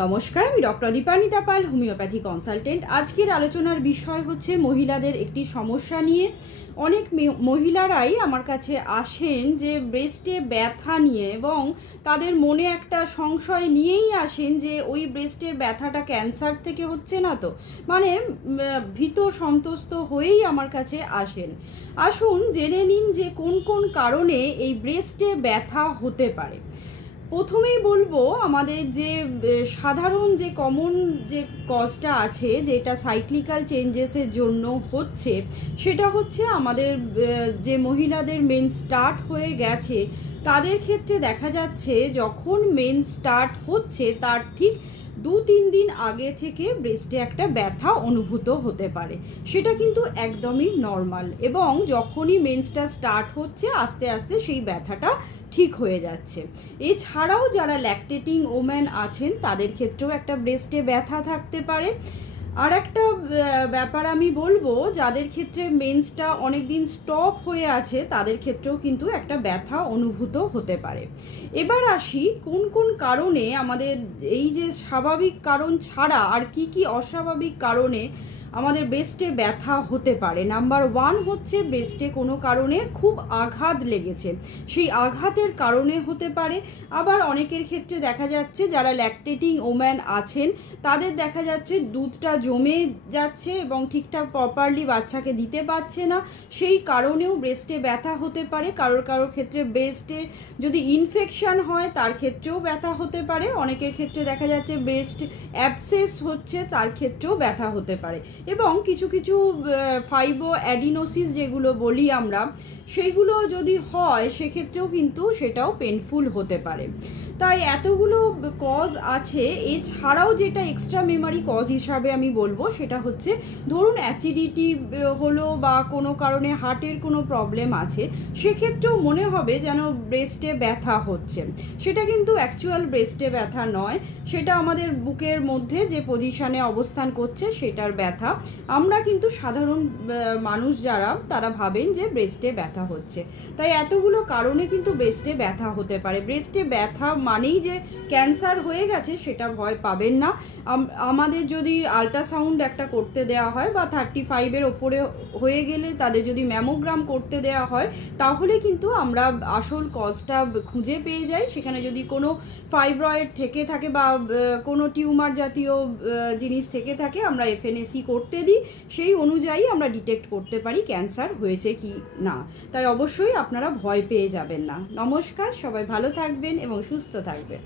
নমস্কার, আমি ডক্টর দীপানিতা পাল, homeopathy consultant. আজকের আলোচনার বিষয় হচ্ছে মহিলাদের একটি সমস্যা নিয়ে। অনেক মহিলারাই আমার কাছে আসেন যে ব্রেস্টে ব্যথা নিয়ে, এবং তাদের মনে একটা সংশয় নিয়েই আসেন যে ওই ব্রেস্টের ব্যথাটা ক্যান্সার থেকে হচ্ছে না তো, মানে ভীত সন্ত্রস্ত হয়েই আমার কাছে আসেন। আসুন জেনে নিন যে কোন কোন কারণে এই ব্রেস্টে ব্যথা হতে পারে। প্রথমেই বলবো, আমাদের যে সাধারণ যে কমন যে কজটা আছে, যেটা সাইক্লিক্যাল চেঞ্জেসের জন্য হচ্ছে, সেটা হচ্ছে আমাদের যে মহিলাদের মেন স্টার্ট হয়ে গেছে তাদের ক্ষেত্রে দেখা যাচ্ছে যখন মেন স্টার্ট হচ্ছে তার ঠিক 2-3 দিন আগে থেকে ব্রেস্টে একটা ব্যথা অনুভূত হতে পারে। সেটা কিন্তু একদমই নর্মাল, এবং যখনই মেন্সটা স্টার্ট হচ্ছে আস্তে আস্তে সেই ব্যথাটা ঠিক হয়ে যাচ্ছে। এছাড়াও যারা ল্যাকটেটিং ওম্যান আছেন তাদের ক্ষেত্রেও একটা ব্রেস্টে ব্যথা থাকতে পারে। আর একটা ব্যাপার আমি বলবো, যাদের ক্ষেত্রে মেন্সটা অনেক দিন স্টপ হয়ে আছে তাদের ক্ষেত্রেও কিন্তু একটা ব্যথা অনুভূত হতে পারে। এবার আসি কোন কোন কারণে আমাদের এই যে স্বাভাবিক কারণ ছাড়া আর কি কি অস্বাভাবিক কারণে আমাদের ব্রেস্টে ব্যথা হতে পারে। নাম্বার 1 হচ্ছে ব্রেস্টে কোনো কারণে খুব আঘাত লেগেছে, সেই আঘাতের কারণে হতে পারে। আবার অনেকের ক্ষেত্রে দেখা যাচ্ছে যারা ল্যাকটেটিং ওম্যান আছেন তাদের দেখা যাচ্ছে দুধটা জমে যাচ্ছে এবং ঠিকঠাক প্রপারলি বাচ্চাকে দিতে পারছে না, সেই কারণেও ব্রেস্টে ব্যথা হতে পারে। কারোর কারোর ক্ষেত্রে ব্রেস্টে যদি ইনফেকশন হয় তার ক্ষেত্রেও ব্যথা হতে পারে। অনেকের ক্ষেত্রে দেখা যাচ্ছে ব্রেস্ট অ্যাবসেস হচ্ছে, তার ক্ষেত্রেও ব্যথা হতে পারে। এবং কিছু কিছু ফাইব্রো অ্যাডিনোসিস যেগুলো বলি আমরা, সেইগুলো যদি হয় সেক্ষেত্রেও কিন্তু সেটাও পেনফুল হতে পারে। তাই এতগুলো কজ আছে। এছাড়াও যেটা এক্সট্রা মেমারি কজ হিসাবে আমি বলবো সেটা হচ্ছে, ধরুন অ্যাসিডিটি হলো বা কোনো কারণে হার্টের কোনো প্রবলেম আছে, সেক্ষেত্রেও মনে হবে যেন ব্রেস্টে ব্যথা হচ্ছে। সেটা কিন্তু অ্যাকচুয়াল ব্রেস্টে ব্যথা নয়, সেটা আমাদের বুকের মধ্যে যে পজিশনে অবস্থান করছে সেটার ব্যথা। আমরা কিন্তু সাধারণ মানুষ যারা, তারা ভাবেন যে ব্রেস্টে ব্যথা হচ্ছে। তাই এতগুলো কারণে কিন্তু ব্রেস্টে ব্যথা হতে পারে। ব্রেস্টে ব্যথা মানেই যে ক্যান্সার হয়ে গেছে সেটা ভয় পাবেন না। আমাদের যদি আল্ট্রাসাউন্ড একটা করতে দেওয়া হয় বা 35-এর ওপরে হয়ে গেলে তাদের যদি ম্যামোগ্রাম করতে দেওয়া হয়, তাহলে কিন্তু আমরা আসল কজটা খুঁজে পেয়ে যাই। সেখানে যদি কোনো ফাইব্রয়েড থেকে থাকে বা কোনো টিউমার জাতীয় জিনিস থেকে থাকে, আমরা এফএনএসি করতে দিই, সেই অনুযায়ী আমরা ডিটেক্ট করতে পারি ক্যান্সার হয়েছে কি না। তাই অবশ্যই আপনারা ভয় পেয়ে যাবেন না। নমস্কার, সবাই ভালো থাকবেন এবং সুস্থ থাকবেন।